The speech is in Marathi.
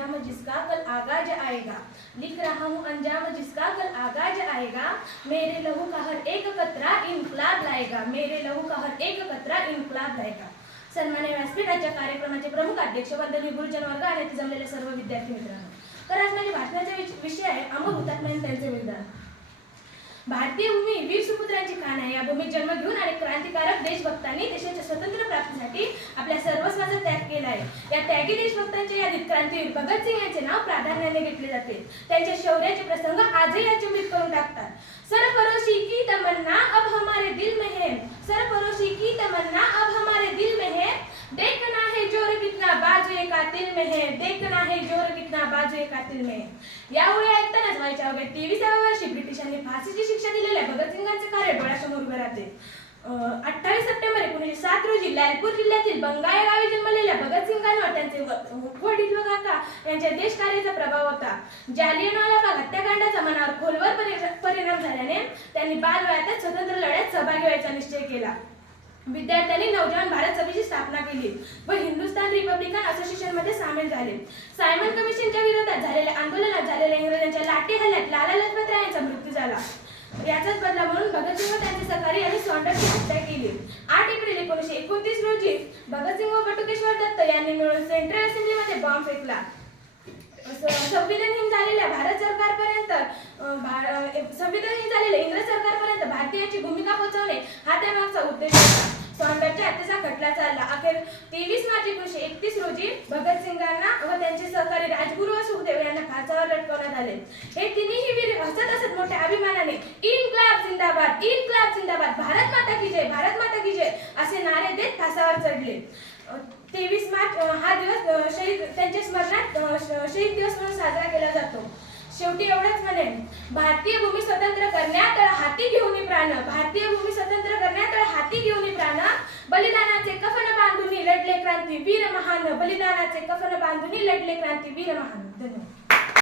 अंजाम जिसका कल आगाज आएगा, लिख रहा हूँ अंजाम जिसका कल आगाज आएगा, मेरे लहू का हर एक कतरा इन्कलाब लाएगा, मेरे लहू का हर एक कतरा इन्कलाब लाएगा। सन्मान्य व्यासपीठाच्या कार्यक्रमाचे प्रमुख अध्यक्ष वंदनीय गुरुजन वर्ग आणि येथे जमलेले सर्व विद्यार्थी मित्रांनो, तर आज माझ्या भाषणाचा विषय आहे अमर हुतात्मा त्यांचे बलिदान। भारतीय भूमी वीर सुपुत्रांची खाण आहे। या भूमीत जन्म घेऊन आणि क्रांतिकारक देशभक्तांनी देशाच्या स्वातंत्र्य प्राप्तीसाठी आपल्या सर्वस्वाचा त्याग केला आहे। या त्यागी देशभक्तांच्या यादीत क्रांतीवीर भगतसिंग यांचे नाव प्राधान्याने घेतले जाते। त्यांच्या शौर्याचे प्रसंग आजही अचंबित करून टाकतात। सरफरोशी की तमन्ना अब हमारे दिल में है, सरफरोशी की तमन्ना अब हमारे दिल में है, देखना है जोर कितना बाजुए कातिल में है, देखना है जोर कितना बाजुए कातिल में है। यावेळी ऐकतानाच व्हायच्या अवघ्या 23व्या वर्षी ब्रिटिशांनी फाशीची शिक्षा दिलेल्या भगतसिंगांचे कार्य डोळ्यासमोर उभे राहते। 28 सप्टेंबर 1907 रोजी लालपूर जिल्ह्यातील बंगा या गावी जन्मलेल्या भगतसिंगांवर त्यांचे वडील व काका यांच्या देशकार्याचा प्रभाव होता। जालियनवाला बाग हत्याकांडाचा मनावर खोलवर परिणाम झाल्याने त्यांनी बालवयातच स्वतंत्र लढ्यात सहभागी व्हायचा निश्चय केला। विद्यार्थ्यांनी नवजवान भारत सभेची स्थापना केली व हिंदुस्थान रिपब्लिकन असोसिएशन मध्ये सामील झाले। सायमन कमिशनच्या विरोधात झालेल्या आंदोलनात झालेल्या इंग्रजांच्या लाठी हल्ल्यात लाला लजपत राय यांचा मृत्यू झाला। याचाच बदला म्हणून भगतसिंग व त्यांचे सहकारी यांनी सॉन्डर्सची हत्या केली। 8 एप्रिल 1929 रोजी भगतसिंग व बटुकेश्वर दत्त यांनी मिळून सेंट्रल असेंब्लीमध्ये बॉम्ब फेकला। संविधानहीन झालेल्या भारत सरकारपर्यंत इंग्रज सरकारपर्यंत भारतीयांची भूमिका पोहोचवणे हा त्यामागचा उद्देश होता। सॉन्डर्सच्या हत्येचा खटला चालला। अखेर 23 मार्च 1931 रोजी भगतसिंगांना व त्यांचे सहकारी राजगुरू व सुखदेव यांना फासावर लटकवण्यात आले। हे तिन्ही वीर हसत हसत मोठ्या अभिमानाने इन्क्लाब जिंदाबाद, इन्क्लाब जिंदाबाद, भारत माता की जय, भारत माता की जय असे नारे देत फासावर चढले। 23 मार्च हा दिवस त्यांच्या स्मरणार्थ शहीद दिवस म्हणून साजरा केला जातो। शेवटी एवढंच म्हणेन, भारतीय भूमी स्वतंत्र करण्यात हाती घेऊन प्राण, भारतीय भूमी स्वतंत्र करण्यात हाती घेऊन प्राण, बलिदानाचे कफन बांधून लढले क्रांतीवीर महान, बलिदानाचे कफन बांधून लढले क्रांतीवीर महान। धन्यवाद।